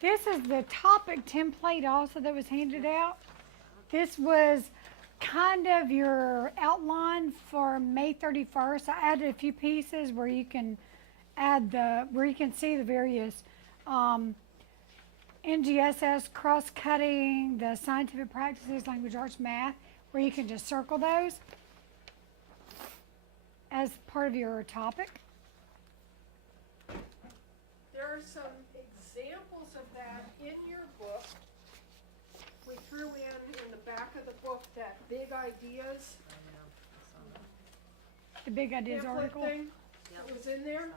This is the topic template also that was handed out. This was kind of your outline for May 31st. I added a few pieces where you can where you can see the various NGSS cross-cutting, the scientific practices, language arts, math, where you can just circle those as part of your topic. There are some examples of that in your book. We threw in the back of the book that big ideas The Big Ideas pamphlet article. thing that was in there.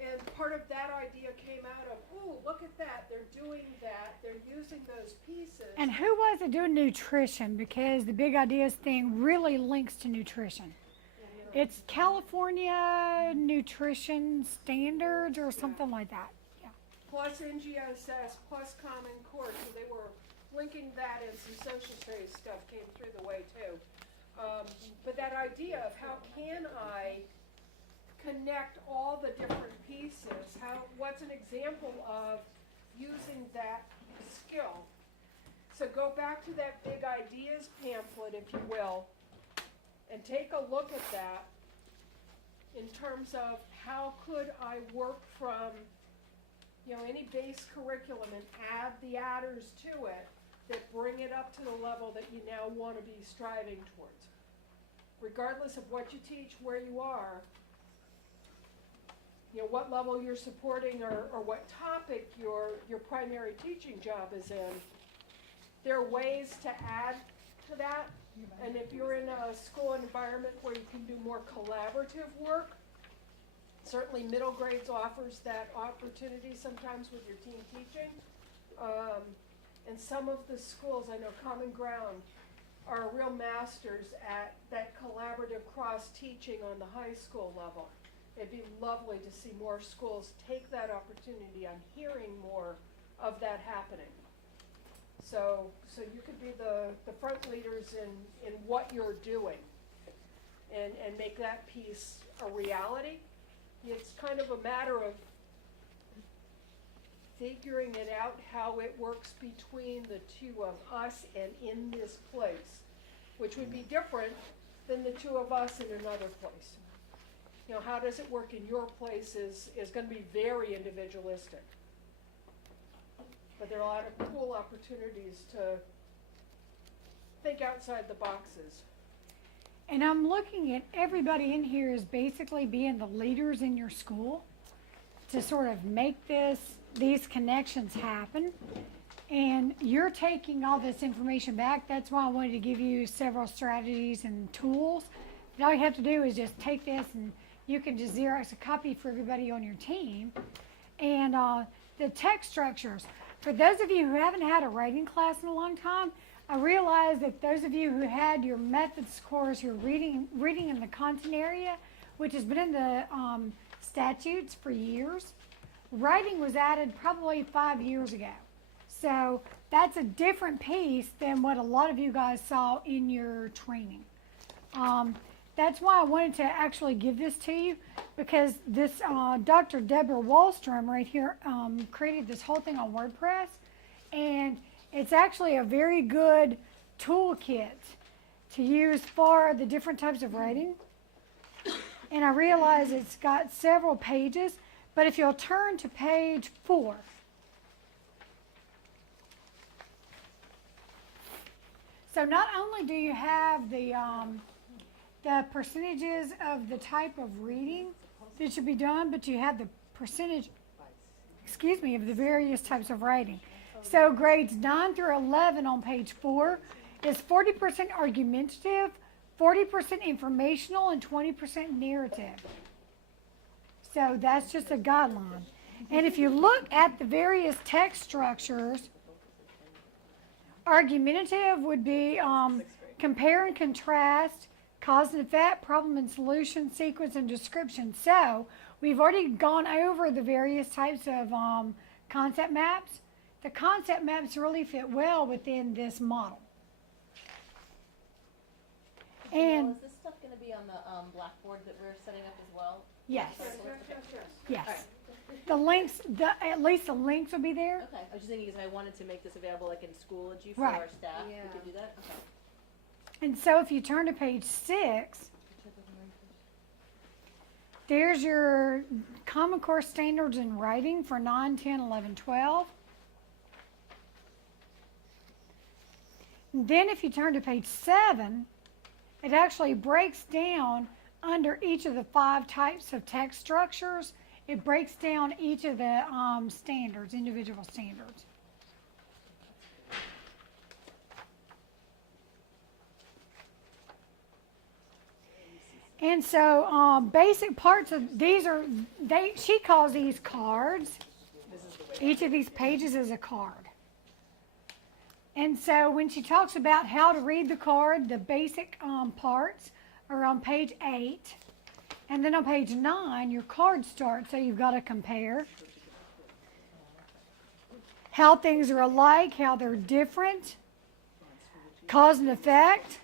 And part of that idea came out of, ooh, look at that, they're doing that, they're using those pieces. And who was it doing nutrition? Because the Big Ideas thing really links to nutrition. It's California Nutrition Standards or something like that. Yeah. Plus NGSS, plus Common Core, so they were linking that, and some social studies stuff came through the way too. But that idea of how can I connect all the different pieces, what's an example of using that skill? So go back to that Big Ideas pamphlet, if you will, and take a look at that in terms of how could I work from, any base curriculum and add the adders to it that bring it up to the level that you now want to be striving towards. Regardless of what you teach, where you are, what level you're supporting or what topic your primary teaching job is in, there are ways to add to that. And if you're in a school environment where you can do more collaborative work, certainly middle grades offers that opportunity sometimes with your team teaching. And some of the schools, I know Common Ground, are real masters at that collaborative cross-teaching on the high school level. It'd be lovely to see more schools take that opportunity. I'm hearing more of that happening. So you could be the front leaders in what you're doing and make that piece a reality. It's kind of a matter of figuring it out how it works between the two of us and in this place, which would be different than the two of us in another place. How does it work in your place is going to be very individualistic. But there are a lot of cool opportunities to think outside the boxes. And I'm looking at everybody in here as basically being the leaders in your school to sort of make these connections happen. And you're taking all this information back. That's why I wanted to give you several strategies and tools. And all you have to do is just take this, and you can just Xerox a copy for everybody on your team. And the text structures. For those of you who haven't had a writing class in a long time, I realize that those of you who had your methods course, your reading in the content area, which has been in the statutes for years, writing was added probably 5 years ago. So that's a different piece than what a lot of you guys saw in your training. That's why I wanted to actually give this to you, because this Dr. Deborah Wallstrom right here created this whole thing on WordPress, and it's actually a very good toolkit to use for the different types of writing. And I realize it's got several pages, but if you'll turn to page 4. So not only do you have the percentages of the type of reading that should be done, but you have the percentage, of the various types of writing. So grades 9 through 11 on page 4 is 40% argumentative, 40% informational, and 20% narrative. So that's just a guideline. And if you look at the various text structures, argumentative would be compare and contrast, cause and effect, problem and solution, sequence and description. So we've already gone over the various types of concept maps. The concept maps really fit well within this model. And is this stuff going to be on the blackboard that we're setting up as well? Yes. Yes. Yes. All right. The links, at least the links will be there. Okay, I was just thinking, because I wanted to make this available like in Schoology for Right. our staff, we Yeah. could do that, okay. And so if you turn to page 6, there's your Common Core Standards in Writing for 9, 10, 11, 12. And then if you turn to page 7, it actually breaks down under each of the 5 types of text structures. It breaks down each of the standards, individual standards. And so basic parts of these are, she calls these cards. Each of these pages is a card. And so when she talks about how to read the card, the basic parts are on page 8. And then on page 9, your card starts, so you've got to compare how things are alike, how they're different, cause and effect,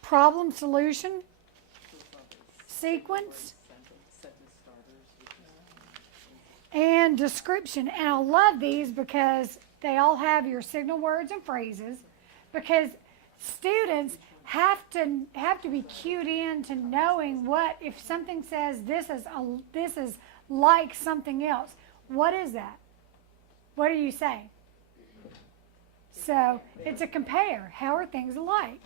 problem solution, sequence, and description. And I love these because they all have your signal words and phrases, because students have to be cued in to knowing what, if something says this is like something else, what is that? What do you say? So it's a compare. How are things alike?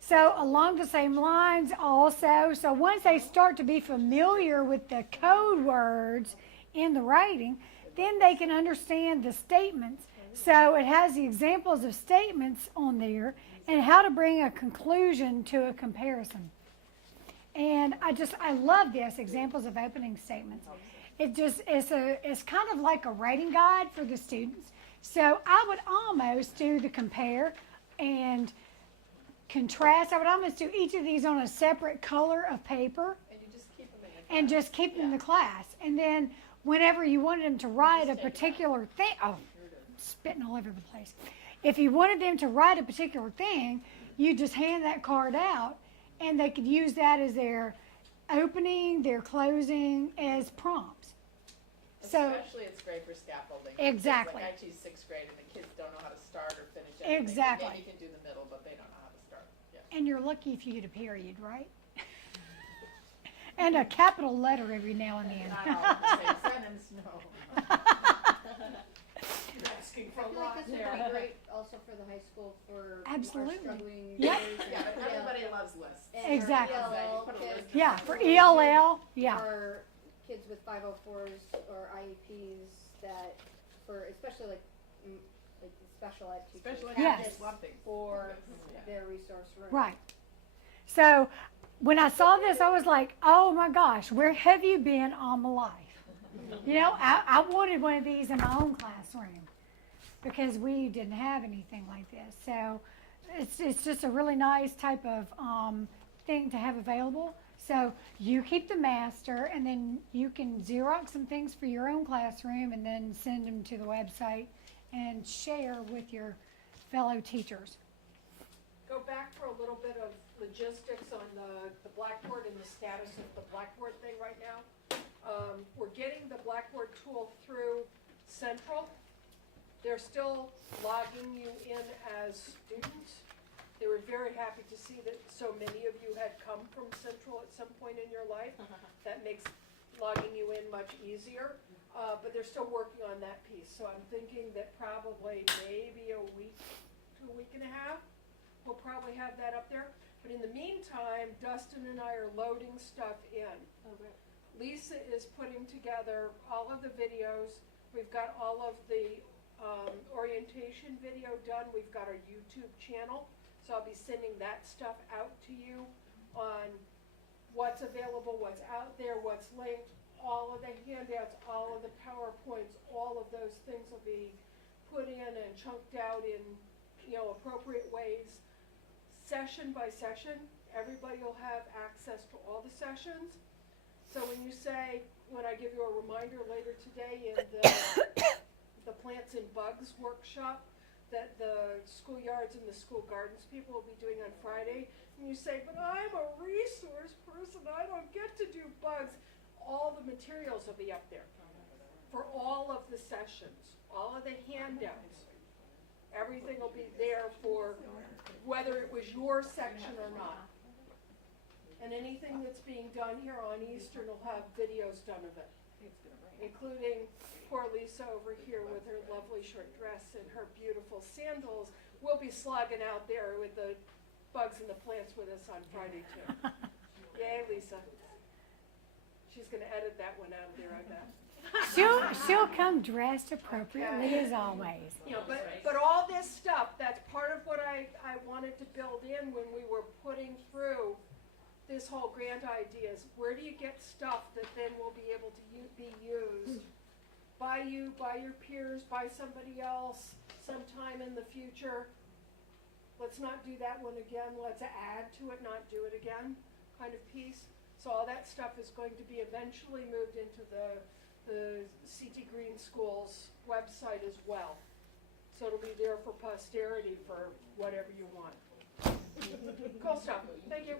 So along the same lines also, so once they start to be familiar with the code words in the writing, then they can understand the statements. So it has the examples of statements on there and how to bring a conclusion to a comparison. And I love this, examples of opening statements. It's kind of like a writing guide for the students. So I would almost do the compare and contrast. I would almost do each of these on a separate color of paper. And you just keep them in the And just keep them in the class. And then whenever you wanted them to write a particular thing, spitting all over the place. If you wanted them to write a particular thing, you just hand that card out, and they could use that as their opening, their closing, as prompts. So Especially it's great for scaffolding. Exactly. Like I teach 6th grade and the kids don't know how to start or finish anything. Exactly. And you can do the middle, but they don't know how to start. Yeah. and you're lucky if you get a period, right? And a capital letter every now and then. Not all in the same sentence, no. You're asking for I a feel lot like this there. would be great also for the high school for Absolutely. our struggling Yep. kids Yeah, but and- everybody loves lists. and for Exactly. ELL Put a kids, list. Yeah, for ELL, yeah. For kids with 504s or IEPs that, for especially like special ed teachers. Special have Yes. this love things. for Yeah. their resource room. Right. So when I saw this, I was like, oh my gosh, where have you been all my life? You know, I wanted one of these in my own classroom because we didn't have anything like this. So it's just a really nice type of thing to have available. So you keep the master, and then you can Xerox some things for your own classroom and then send them to the website and share with your fellow teachers. Go back for a little bit of logistics on the Blackboard and the status of the Blackboard thing right now. We're getting the Blackboard tool through Central. They're still logging you in as students. They were very happy to see that so many of you had come from Central at some point in your life. That makes logging you in much easier, but they're still working on that piece. So I'm thinking that probably maybe a week to a week and a half, we'll probably have that up there. But in the meantime, Dustin and I are loading stuff in. Oh, great. Lisa is putting together all of the videos. We've got all of the orientation video done. We've got our YouTube channel. So I'll be sending that stuff out to you on what's available, what's out there, what's linked, all of the handouts, all of the PowerPoints, all of those things will be put in and chunked out in, appropriate ways. Session by session, everybody will have access to all the sessions. So when you say, when I give you a reminder later today in the Plants and Bugs workshop that the schoolyards and the school gardens people will be doing on Friday, and you say, but I'm a resource person, I don't get to do bugs. All the materials will be up there for all of the sessions, all of the handouts. Everything will be there for whether it was your section or not. And anything that's being done here on Eastern will have videos done of it, including poor Lisa over here with her lovely short dress and her beautiful sandals. We'll be slogging out there with the bugs and the plants with us on Friday too. Yay, Lisa. She's gonna edit that one out of there, I bet. She'll come dressed appropriately as always. You know, but all this stuff, that's part of what I wanted to build in when we were putting through this whole grant ideas. Where do you get stuff that then will be able to be used by you, by your peers, by somebody else sometime in the future? Let's not do that one again. Let's add to it, not do it again kind of piece. So all that stuff is going to be eventually moved into the CT Green Schools website as well. So it'll be there for posterity for whatever you want. Cool stuff. Thank you.